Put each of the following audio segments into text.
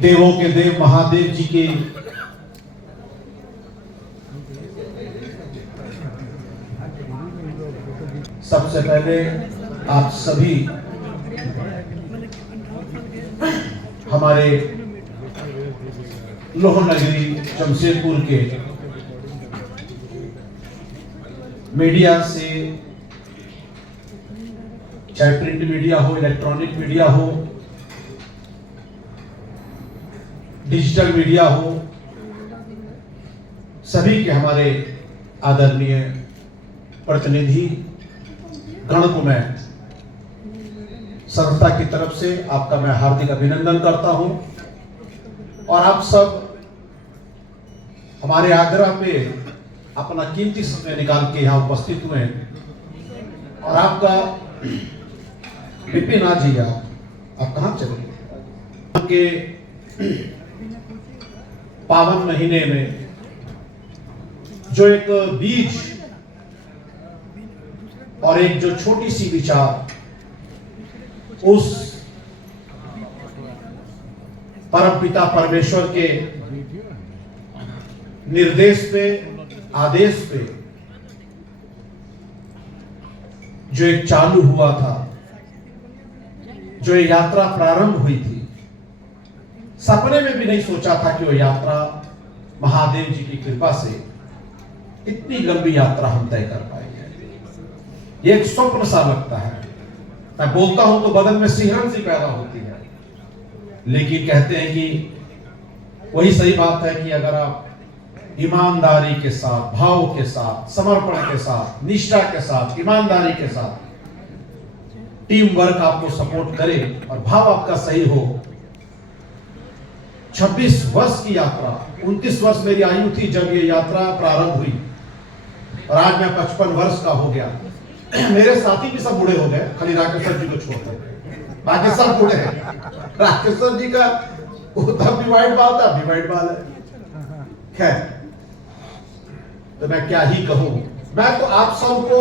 देवों के देव महादेव जी की सबसे पहले आप सभी हमारे लोह नगरी जमशेदपुर के मीडिया से, चाहे प्रिंट मीडिया हो, इलेक्ट्रॉनिक मीडिया हो, डिजिटल मीडिया हो, सभी के हमारे आदरणीय प्रतिनिधि गण को मैं संस्था की तरफ से आपका मैं हार्दिक अभिनंदन करता हूं। और आप सब हमारे आग्रह पे अपना कीमती समय निकाल के यहाँ उपस्थित हुए हैं। और आपका विपिन जी, आप कहाँ चले के पावन महीने में जो एक बीज और एक जो छोटी सी विचार उस परमपिता परमेश्वर के निर्देश पे, आदेश पे जो एक चालू हुआ था, जो ये यात्रा प्रारंभ हुई थी, सपने में भी नहीं सोचा था कि वो यात्रा महादेव जी की कृपा से इतनी लंबी यात्रा हम तय कर पाएंगे। ये एक स्वप्न सा लगता है। मैं बोलता हूं तो बदन में सिहरन सी पैदा होती है, लेकिन कहते हैं कि वही सही बात है कि अगर आप ईमानदारी के साथ, भाव के साथ, समर्पण के साथ, निष्ठा के साथ, ईमानदारी के साथ टीम वर्क आपको सपोर्ट करे और भाव आपका सही हो। 26 वर्ष की यात्रा, 29 वर्ष मेरी आयु थी जब ये यात्रा प्रारंभ हुई और आज मैं 55 वर्ष का हो गया। मेरे साथी भी सब बूढ़े हो गए, खाली राकेश्वर जी को छोड़ते, बाकी सब बूढ़े हैं। राकेश्वर जी का तब भी वाइट बाल था, अभी वाइट बाल है। खैर, तो मैं क्या ही कहूं। मैं तो आप सबको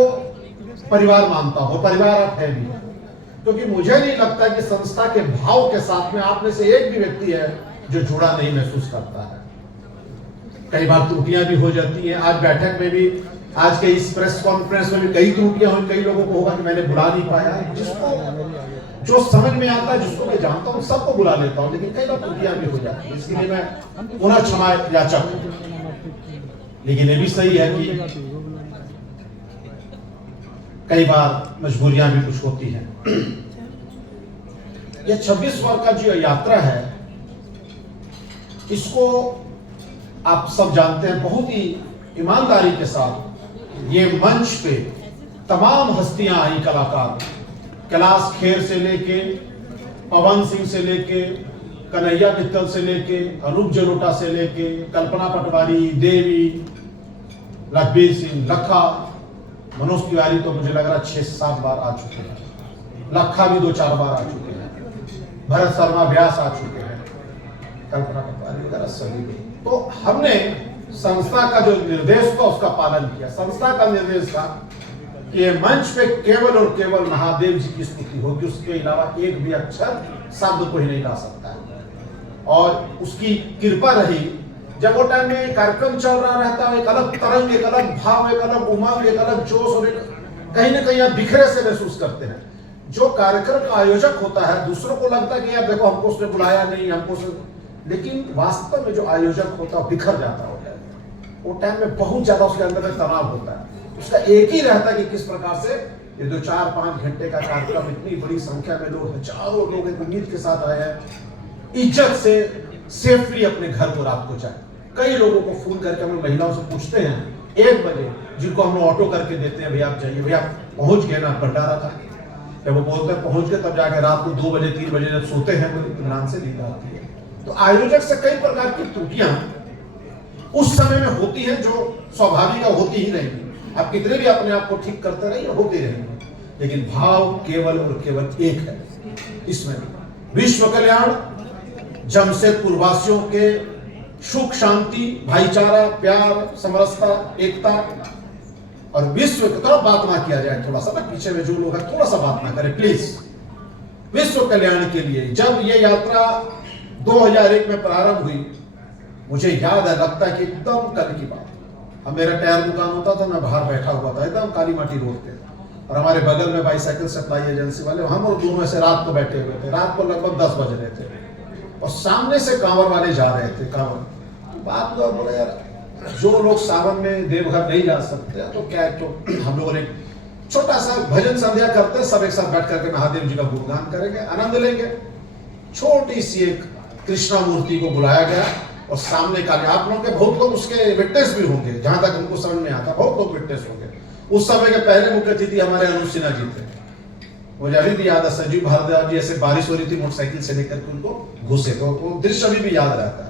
परिवार मानता हूं, परिवार आप है भी, क्योंकि मुझे नहीं लगता कि संस्था के भाव के साथ में आप में से एक भी व्यक्ति है जो जुड़ा नहीं महसूस करता है। कई बार त्रुटियां भी हो जाती हैं। आज बैठक में भी, आज के इस प्रेस कॉन्फ्रेंस में भी कई त्रुटियां हुई। कई लोगों को होगा कि मैंने बुला नहीं पाया। जिसको जो समझ में आता है, जिसको मैं जानता हूं, सबको बुला लेता हूं, लेकिन कई बार त्रुटियां भी हो जाती है। इसके लिए मैं पुनः क्षमा याचक हूं। लेकिन ये भी सही है कि कई बार मजबूरियां भी कुछ होती हैं। ये 26 वर्ष का जो यात्रा है, इसको आप सब जानते हैं, बहुत ही ईमानदारी के साथ ये मंच पे तमाम हस्तियां आई, कलाकार, कैलाश खेर से लेके, पवन सिंह से लेके, कन्हैया मित्तल से लेके, अनूप जलोटा से लेके, कल्पना पटवारी, देवी, लखबीर सिंह, लखा, मनोज तिवारी तो मुझे लग रहा 6-7 बार आ चुके हैं, लखा भी 2-4 बार आ चुके हैं, भरत शर्मा व्यास आ चुके हैं, कल्पना पटवारी वगैरह सभी। तो हमने संस्था का जो निर्देश था उसका पालन किया। संस्था का निर्देश था कि ये मंच पे केवल और केवल महादेव जी की स्तुति होगी, उसके अलावा एक भी अक्षर शब्द को ही नहीं गा सकता है। और उसकी कृपा रही। जब वो टाइम में कार्यक्रम चल रहा रहता है, एक अलग तरंग, एक अलग भाव, एक अलग उमंग, एक अलग जोश, और कहीं ना कहीं आप बिखरे से महसूस करते हैं। जो कार्यक्रम का आयोजक होता है, दूसरों को लगता है कि यार देखो हमको उसने बुलाया नहीं, हमको, लेकिन वास्तव में जो आयोजक होता है बिखर जाता है। वो टाइम में बहुत ज्यादा उसके अंदर में तनाव होता है। उसका एक ही रहता है कि किस प्रकार से ये जो 4-5 घंटे का कार्यक्रम, इतनी बड़ी संख्या में लोग, हजारों लोग एक उम्मीद के साथ आए हैं, इज्जत से सेफली अपने घर को रात को जाए। कई लोगों को फोन करके हम लोग महिलाओं से पूछते हैं 1 बजे, जिनको हम लोग ऑटो करके देते हैं, भैया आप जाइए, भैया पहुंच गए ना, भंडारा था। जब वो बोलते हैं पहुंच गए, तब जाके रात को 2 बजे 3 बजे जब सोते हैं तो इत्मीनान से नींद आती है। तो आयोजक से कई प्रकार की त्रुटियां उस समय में होती है जो स्वाभाविक होती ही नहीं। आप कितने भी अपने आप को ठीक करते रहिए, होती रहेंगे, लेकिन भाव केवल और केवल एक है। इसमें विश्व कल्याण, जमशेदपुर वासियों के सुख शांति, भाईचारा, प्यार, समरसता, एकता, और विश्व की तरफ बात ना किया जाए। थोड़ा सा ना पीछे में जो लोग हैं थोड़ा सा बात ना करें प्लीज। विश्व कल्याण के लिए जब ये यात्रा 2001 में प्रारंभ हुई। मुझे याद है, लगता है कि एकदम कल की बात। अब मेरा टायर दुकान होता था, मैं बाहर बैठा हुआ था एकदम काली माटी रोड पे, और हमारे बगल में बाईसाइकिल सप्लाई एजेंसी वाले, हम और दोनों ऐसे रात को बैठे हुए थे। रात को लगभग 10 बज रहे थे और सामने से कांवर वाले जा रहे थे। कांवर तो बात हुआ, बोले यार जो लोग सावन में देवघर नहीं जा सकते तो क्या है, तो हम लोगों ने छोटा सा भजन संध्या करते, सब एक साथ बैठ करके महादेव जी का गुणगान करेंगे, आनंद लेंगे। छोटी सी एक कृष्णा मूर्ति को बुलाया गया और सामने का, आप लोगों के बहुत लोग उसके विटनेस भी होंगे, जहां तक उनको समझ में आता, बहुत लोग विटनेस होंगे। उस समय के पहले मुख्य अतिथि हमारे अनुज सिन्हा जी थे। मुझे अभी भी याद है, संजीव भारद्वाज जी ऐसे बारिश हो रही थी, मोटरसाइकिल से लेकर के उनको घुसे, तो वो दृश्य अभी भी याद रहता है।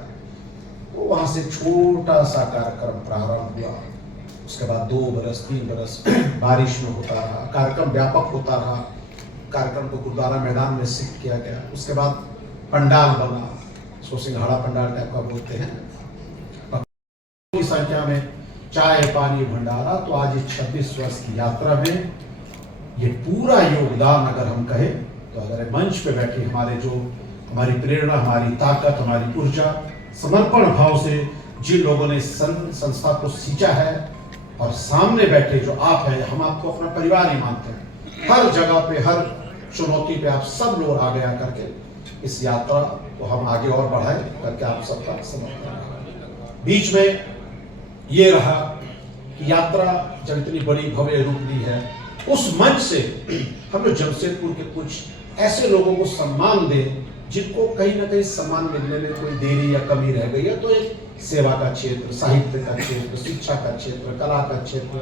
तो वहां से छोटा सा कार्यक्रम प्रारंभ हुआ। उसके बाद 2 बरस 3 बरस बारिश में होता रहा, कार्यक्रम व्यापक होता रहा। कार्यक्रम को गुरुद्वारा मैदान में शिफ्ट किया गया। उसके बाद पंडाल बना, उसको सिंघाड़ा पंडाल टाइप का बोलते हैं, बड़ी संख्या में चाय पानी भंडारा। तो आज इस 26 वर्ष की यात्रा में ये पूरा योगदान अगर हम कहें तो, अगर मंच पे बैठे हमारी प्रेरणा, हमारी ताकत, हमारी ऊर्जा, समर्पण भाव से जिन लोगों ने संस्था को सींचा है, और सामने बैठे जो आप हैं, हम आपको अपना परिवार ही मानते हैं। हर जगह पे, हर चुनौती पे आप सब लोग आगे आकर के इस यात्रा को हम आगे और बढ़ाए करके आप सबका समर्थन। बीच में ये रहा कि यात्रा जब इतनी बड़ी भव्य रूप ली है, उस मंच से हम लोग जमशेदपुर के कुछ ऐसे लोगों को सम्मान दें जिनको कहीं ना कहीं सम्मान मिलने में कोई देरी या कमी रह गई है। तो एक सेवा का क्षेत्र, साहित्य का क्षेत्र, शिक्षा का क्षेत्र, कला का क्षेत्र,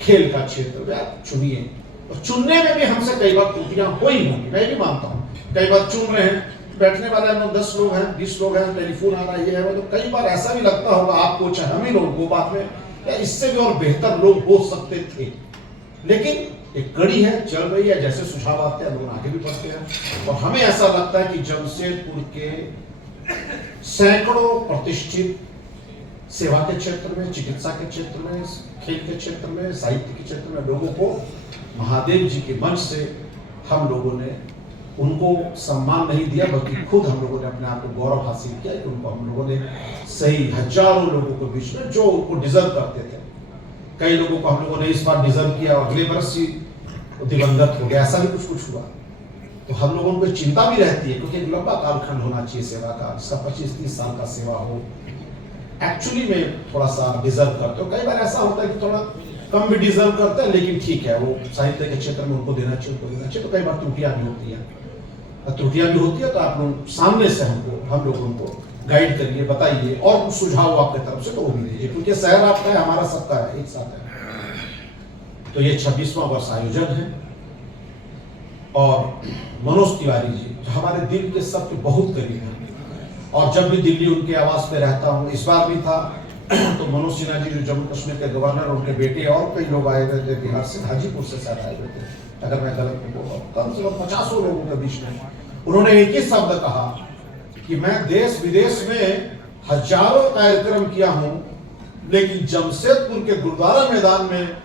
खेल का क्षेत्र आप चुनिए। और चुनने में भी हमसे कई बार त्रुटियां हो ही होंगी, मैं भी मानता हूँ। कई बार चुन रहे हैं, बैठने वाले हम लोग 10 लोग हैं, 20 लोग हैं, टेलीफोन आ रहा है, ये है, तो कई बार ऐसा भी लगता होगा आपको, चाहे हम ही लोग को, बात में या इससे भी और बेहतर लोग हो सकते थे। लेकिन एक कड़ी है, चल रही है, जैसे सुझाव आते हैं लोग आगे भी बढ़ते हैं। और हमें ऐसा लगता है कि जमशेदपुर के सैकड़ों प्रतिष्ठित सेवा के क्षेत्र में, चिकित्सा के क्षेत्र में, खेल के क्षेत्र में, साहित्य के क्षेत्र में लोगों को महादेव जी के मंच से हम लोगों ने उनको सम्मान नहीं दिया, बल्कि खुद हम लोगों ने अपने आप को गौरव हासिल किया कि उनको हम लोगों ने सही हजारों लोगों के बीच में जो उनको डिजर्व करते थे, कई लोगों को हम लोगों ने इस बार डिजर्व किया और अगले वर्ष ही दिवंगत हो गया, ऐसा भी कुछ हुआ। तो हम लोगों को चिंता भी रहती है, क्योंकि एक लंबा कालखंड होना चाहिए सेवा का, जिसका 25-30 साल का सेवा हो। एक्चुअली में थोड़ा सा डिजर्व करते हो, कई बार ऐसा होता है कि थोड़ा कम भी डिजर्व करते हैं, लेकिन ठीक है, वो साहित्य के क्षेत्र में उनको देना चाहिए, उनको देना चाहिए। तो कई बार त्रुटियां भी होती है, तो आप लोग सामने से हम लोगों को गाइड करिए, बताइए, और कुछ सुझाव आपके तरफ से तो वो भी दीजिए, क्योंकि शहर आपका है, हमारा सबका है, एक साथ है। तो ये 26वां वर्ष आयोजन है। और मनोज तिवारी जी जो हमारे दिल के सबके बहुत करीब हैं, और जब भी दिल्ली उनके आवास पे रहता हूँ, इस बार भी था, तो मनोज सिन्हा जी जो जम्मू कश्मीर के गवर्नर, उनके बेटे और कई लोग आए हुए थे बिहार से, हाजीपुर से शायद आए हुए थे, अगर मैं गलत नहीं बोल रहा हूँ, कम से कम 50 लोगों के बीच में उन्होंने एक ही शब्द कहा कि मैं देश विदेश में हजारों कार्यक्रम किया हूं, लेकिन जमशेदपुर के गुरुद्वारा मैदान में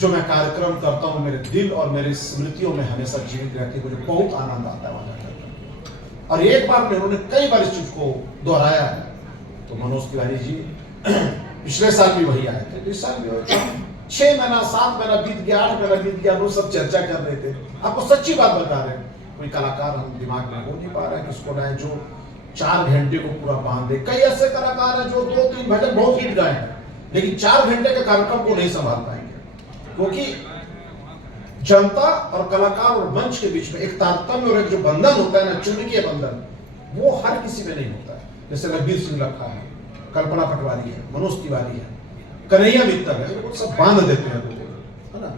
जो मैं कार्यक्रम करता हूं, मेरे दिल और मेरी स्मृतियों में हमेशा जीवित रहती है, मुझे बहुत आनंद आता है वहां जाकर। और एक बार में उन्होंने कई बार इस चीज को दोहराया है। तो मनोज तिवारी जी पिछले साल भी वही आए थे, इस साल भी 6 महीना 7 महीना बीत गया, 8 महीना बीत गया, लोग सब चर्चा कर रहे थे। आपको सच्ची बात बता रहे हैं, कोई कलाकार हम दिमाग में हो नहीं पा रहा है किसको लाए जो 4 घंटे को पूरा बांध दे। कई ऐसे कलाकार हैं जो 2-3 भजन बहुत हिट गाए हैं, लेकिन 4 घंटे के कार्यक्रम को नहीं संभाल पाएंगे, क्योंकि जनता और कलाकार और मंच के बीच में एक तारतम्य और एक जो बंधन होता है ना, चुनकीय बंधन, वो हर किसी में नहीं होता है। जैसे रघुवीर सिंह लखा है, कल्पना पटवारी है, मनोज तिवारी है, कन्हैया मित्तल है, वो सब बांध देते हैं लोगों को, है ना,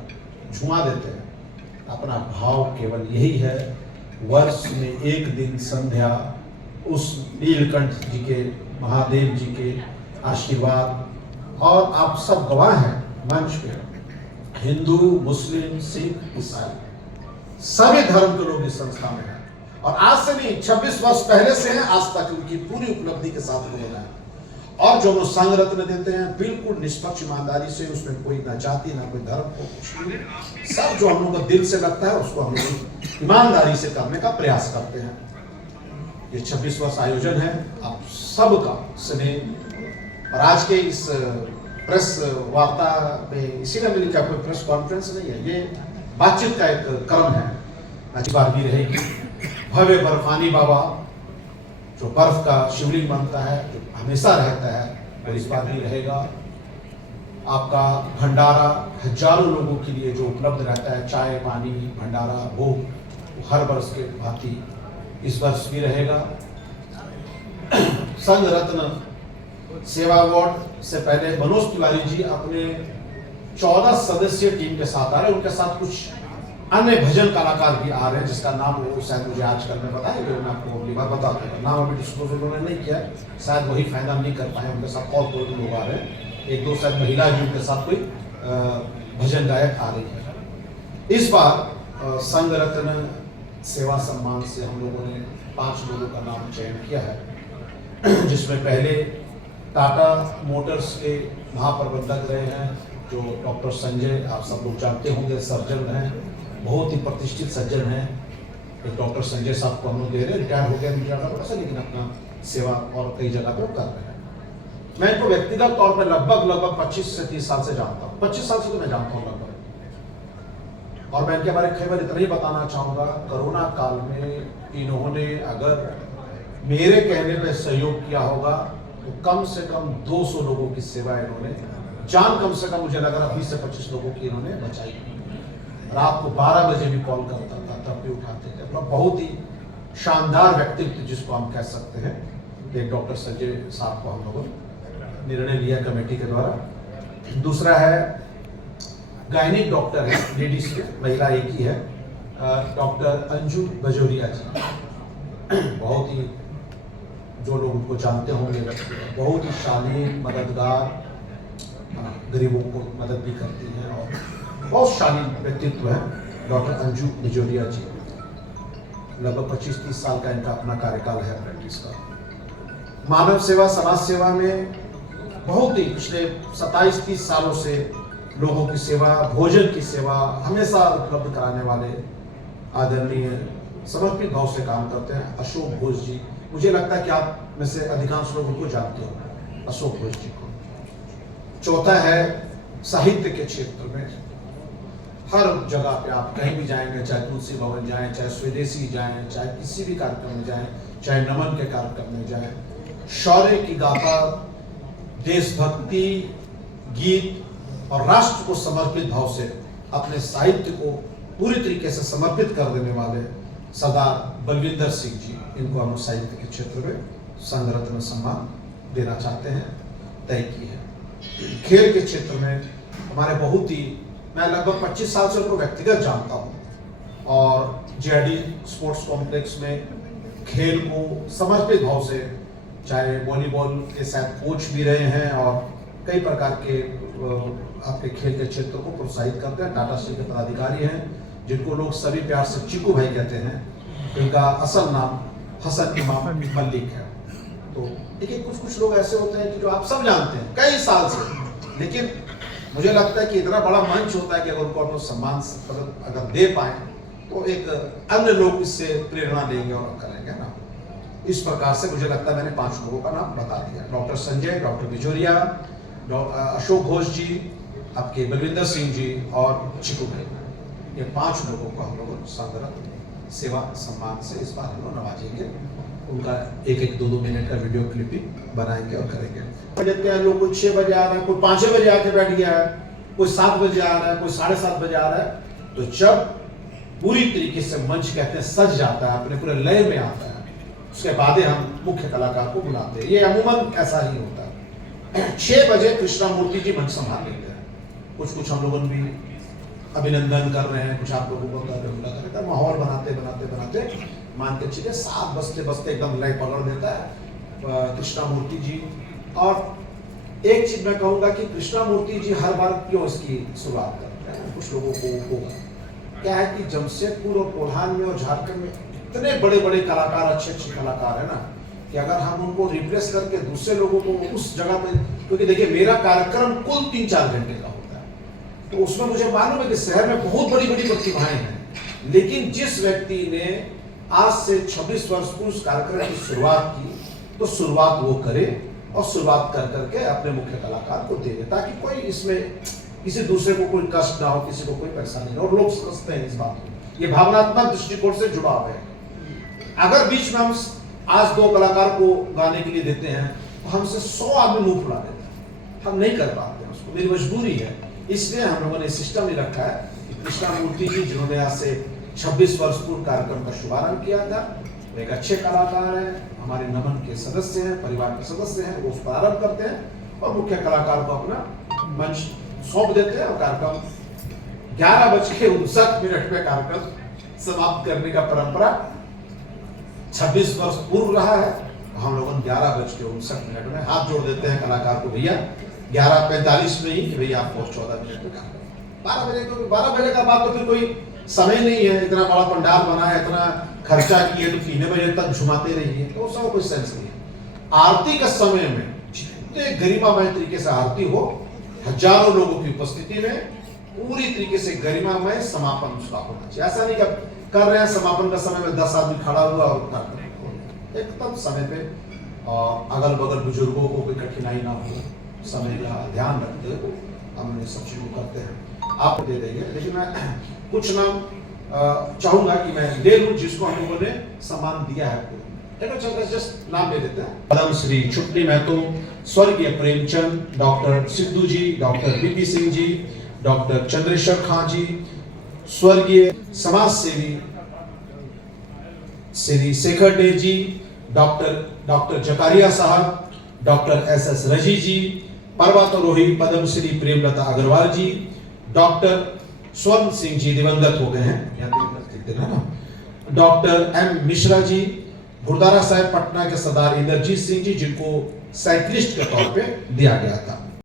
झुमा देते हैं। अपना भाव केवल यही है, वर्ष में एक दिन संध्या उस नीलकंठ जी के, महादेव जी के आशीर्वाद, और आप सब गवाह हैं मंच पे, हिंदू, मुस्लिम, सिख, ईसाई, सभी धर्म के लोग इस संस्था में हैं। और आज से नहीं, 26 वर्ष पहले से हैं, आज तक उनकी पूरी उपलब्धि के साथ लोग हैं। और जो हम संघ रत्न देते हैं, बिल्कुल निष्पक्ष ईमानदारी से, उसमें कोई ना जाति ना कोई धर्म को कुछ नहीं, सब जो हम लोग को दिल से लगता है उसको हम लोग ईमानदारी से करने का प्रयास करते हैं। ये 26 वर्ष आयोजन है। आप सबका स्नेह और आज के इस प्रेस वार्ता में इसीलिए मैंने क्या कोई प्रेस कॉन्फ्रेंस नहीं है, ये बातचीत का एक क्रम है। आज बार भी रहेगी भव्य बर्फानी बाबा जो बर्फ का शिवलिंग बनता है, जो हमेशा रहता है, और इस बार भी रहेगा। आपका भंडारा हजारों लोगों के लिए जो उपलब्ध रहता है, चाय पानी भंडारा भोग, हर वर्ष के भांति इस वर्ष भी रहेगा। संघ रत्न सेवा अवार्ड से पहले मनोज तिवारी जी अपने 14 सदस्यीय टीम के साथ आ रहे हैं। उनके साथ कुछ अन्य भजन कलाकार भी आ रहे हैं, जिसका नाम वो शायद मुझे आजकल में बताएंगे, मैं आपको अगली बार बता दूंगा। नाम अभी डिस्क्लोज उन्होंने नहीं किया, शायद वही फायदा नहीं कर पाए। उनके साथ और कोई लोग आ रहे हैं, एक दो शायद महिला भी उनके साथ कोई भजन गायक आ रही है। इस बार संघ रत्न सेवा सम्मान से हम लोगों ने 5 लोगों का नाम चयन किया है, जिसमें पहले टाटा मोटर्स के महाप्रबंधक रहे हैं जो डॉक्टर संजय, आप सब लोग जानते होंगे, सर्जन हैं, बहुत ही प्रतिष्ठित सर्जन हैं। डॉक्टर संजय साहब को हम लोग दे रहे हैं, रिटायर हो गए मुझे ज़्यादा पता है, लेकिन अपना सेवा और कई जगह पे कर रहे हैं। मैं इनको व्यक्तिगत तौर पर लगभग 25 से 30 साल से जानता हूँ, 25 साल से तो मैं जानता हूँ लगभग। और मैं इनके बारे में केवल इतना ही बताना चाहूँगा, कोरोना काल में इन्होंने अगर मेरे कहने पर सहयोग किया होगा तो कम से कम 200 लोगों की सेवा इन्होंने, जान कम से कम मुझे लग रहा 20 से 25 लोगों की इन्होंने बचाई। रात को 12 बजे भी कॉल करता था, तब भी उठाते थे। मतलब बहुत ही शानदार व्यक्तित्व जिसको हम कह सकते हैं। एक डॉक्टर संजय साहब को हम लोगों ने निर्णय लिया कमेटी के द्वारा। दूसरा है गायनिक डॉक्टर है, लेडीज के, महिला एक ही है, डॉक्टर अंजू बजोरिया जी। बहुत ही जो लोग उनको जानते होंगे, बहुत ही शालीन, मददगार, गरीबों को मदद भी करती हैं और बहुत शालीन व्यक्तित्व है डॉक्टर अंजू बजोरिया जी। लगभग 25-30 साल का इनका अपना कार्यकाल है प्रैक्टिस का। मानव सेवा समाज सेवा में बहुत ही पिछले 27-30 सालों से लोगों की सेवा, भोजन की सेवा हमेशा उपलब्ध कराने वाले आदरणीय समर्पित भाव से काम करते हैं अशोक घोष जी। मुझे लगता है कि आप में से अधिकांश लोग उनको जानते हो, अशोक घोष जी को। चौथा है साहित्य के क्षेत्र में हर जगह पे आप कहीं भी जाएंगे, चाहे तुलसी भवन जाएं, चाहे स्वदेशी जाएं, चाहे किसी भी कार्यक्रम में जाएं, चाहे नमन के कार्यक्रम में जाएं, शौर्य की गाथा, देशभक्ति गीत और राष्ट्र को समर्पित भाव से अपने साहित्य को पूरी तरीके से समर्पित कर देने वाले सरदार बलविंदर सिंह जी, इनको हम साहित्य के क्षेत्र में संघ रत्न सम्मान देना चाहते हैं, तय की है। खेल के क्षेत्र में हमारे बहुत ही, मैं लगभग 25 साल से उनको व्यक्तिगत जानता हूँ और जेआईडी स्पोर्ट्स कॉम्प्लेक्स में खेल को समर्पित भाव से, चाहे वॉलीबॉल के साथ कोच भी रहे हैं और कई प्रकार के आपके खेल के क्षेत्र को प्रोत्साहित करते हैं। टाटा स्टील के पदाधिकारी हैं जिनको लोग सभी प्यार से चिकू भाई कहते हैं। इनका असल नाम हसन इमाम मलिक है। तो देखिए, कुछ लोग ऐसे होते हैं कि जो आप सब जानते हैं कई साल से, लेकिन मुझे लगता है कि इतना बड़ा मंच होता है कि अगर उनको अपना सम्मान अगर दे पाए तो एक अन्य लोग इससे प्रेरणा लेंगे और करेंगे ना। इस प्रकार से मुझे लगता है मैंने 5 लोगों का नाम बता दिया। डॉक्टर संजय, डॉक्टर बिजोरिया, अशोक घोष जी, आपके बलविंदर सिंह जी और चिकू भाई, ये 5 लोगों को हम लोग संघ रत्न सेवा सम्मान से इस बार हम लोग नवाजेंगे। उनका 1-2 मिनट का वीडियो क्लिपिंग बनाएंगे और करेंगे। लोग कोई 6 बजे आ रहा है, कोई 5 बजे आके बैठ गया है, कोई 7 बजे आ रहा है, कोई 7:30 बजे आ रहा है। तो जब पूरी तरीके से मंच कहते हैं सज जाता है, अपने पूरे लय में आता है, उसके बाद हम मुख्य कलाकार को बुलाते हैं। ये अमूमन ऐसा ही होता है। 6 बजे कृष्णा मूर्ति जी मंच संभाल लेते हैं। कुछ हम लोगों भी अभिनंदन कर रहे हैं, कुछ आप लोगों को कर रहे हैं। माहौल बनाते मान के चलिए 7 बजते एकदम लय पकड़ देता है कृष्णा मूर्ति जी। और एक चीज मैं कहूंगा कि कृष्णा मूर्ति जी हर बार क्यों इसकी शुरुआत करते हैं, कुछ लोगों को होगा क्या है कि जमशेदपुर और कोल्हान में और झारखंड में इतने बड़े कलाकार, अच्छे कलाकार है ना, कि अगर हम उनको रिप्लेस करके दूसरे लोगों को उस जगह पे, क्योंकि देखिए मेरा कार्यक्रम कुल 3-4 घंटे का होता है, तो उसमें मुझे मालूम है कि शहर में बहुत बड़ी प्रतिभाएं हैं, लेकिन जिस व्यक्ति ने आज से 26 वर्ष पूर्व उस कार्यक्रम की शुरुआत की, तो शुरुआत वो करे और शुरुआत कर करके अपने मुख्य कलाकार को दे दे, ताकि कोई इसमें किसी दूसरे को कोई कष्ट ना हो, किसी को कोई परेशानी ना हो। और लोग समझते हैं इस बात को, ये भावनात्मक दृष्टिकोण से जुड़ाव है। अगर बीच में हम आज 2 कलाकार को गाने के लिए देते हैं तो हमसे 100 आदमी मुंह फुला देते हैं, हम नहीं कर पाते उसको, मेरी मजबूरी है। इसलिए हम लोगों ने सिस्टम ही रखा है कि कृष्णामूर्ति जी, जिन्होंने आज से 26 वर्ष पूर्व कार्यक्रम का शुभारंभ किया था, वो एक अच्छे कलाकार हैं, हमारे नमन के सदस्य हैं, परिवार के सदस्य हैं, वो उस पर आरंभ करते हैं और मुख्य कलाकार को अपना मंच सौंप देते हैं और कार्यक्रम 11:59 में कार्यक्रम समाप्त करने का परंपरा 26 वर्ष पूर्व रहा है। हम लोग 11:59 में हाथ जोड़ देते हैं कलाकार को, भैया 11:45 में ही कि भैया आप 14 मिनट में कार्यक्रम 12 बजे का बाद तो फिर कोई समय नहीं है, इतना बड़ा पंडाल बना है, इतना खर्चा किए तो 3 बजे तक झुमाते रहिए, तो उसका कोई सेंस नहीं है। आरती के समय में जितने गरिमामय तरीके से आरती हो, हजारों लोगों की उपस्थिति में पूरी तरीके से गरिमामय समापन उसका होना चाहिए। ऐसा नहीं कर रहे हैं समापन का समय में 10 आदमी खड़ा हुआ और एकदम समय पे, और अगल बगल बुजुर्गों को कोई कठिनाई ना हो, समय का ध्यान रखते हुए हम ये सब शुरू करते हैं। आप दे देंगे, लेकिन मैं कुछ नाम चाहूंगा कि मैं ले लूं जिसको हम लोगों ने सम्मान दिया है। जस्ट नाम ले लेते हैं। पद्म श्री छुट्टी महतो, स्वर्गीय प्रेमचंद, डॉक्टर सिद्धू जी, doctor BP Singh ji, doctor Chandreshwar खां जी, स्वर्गीय समाज सेवी श्री शेखर डे जी, डॉक्टर जकारिया साहब, डॉक्टर एस रजी जी, पर्वतारोही पद्म श्री प्रेमलता अग्रवाल जी, डॉक्टर स्वर्ण सिंह जी दिवंगत हो गए हैं, डॉक्टर एम मिश्रा जी, गुरुद्वारा साहिब पटना के सरदार इंद्रजीत सिंह जी, जिनको साइक्लिस्ट के तौर पे दिया गया था।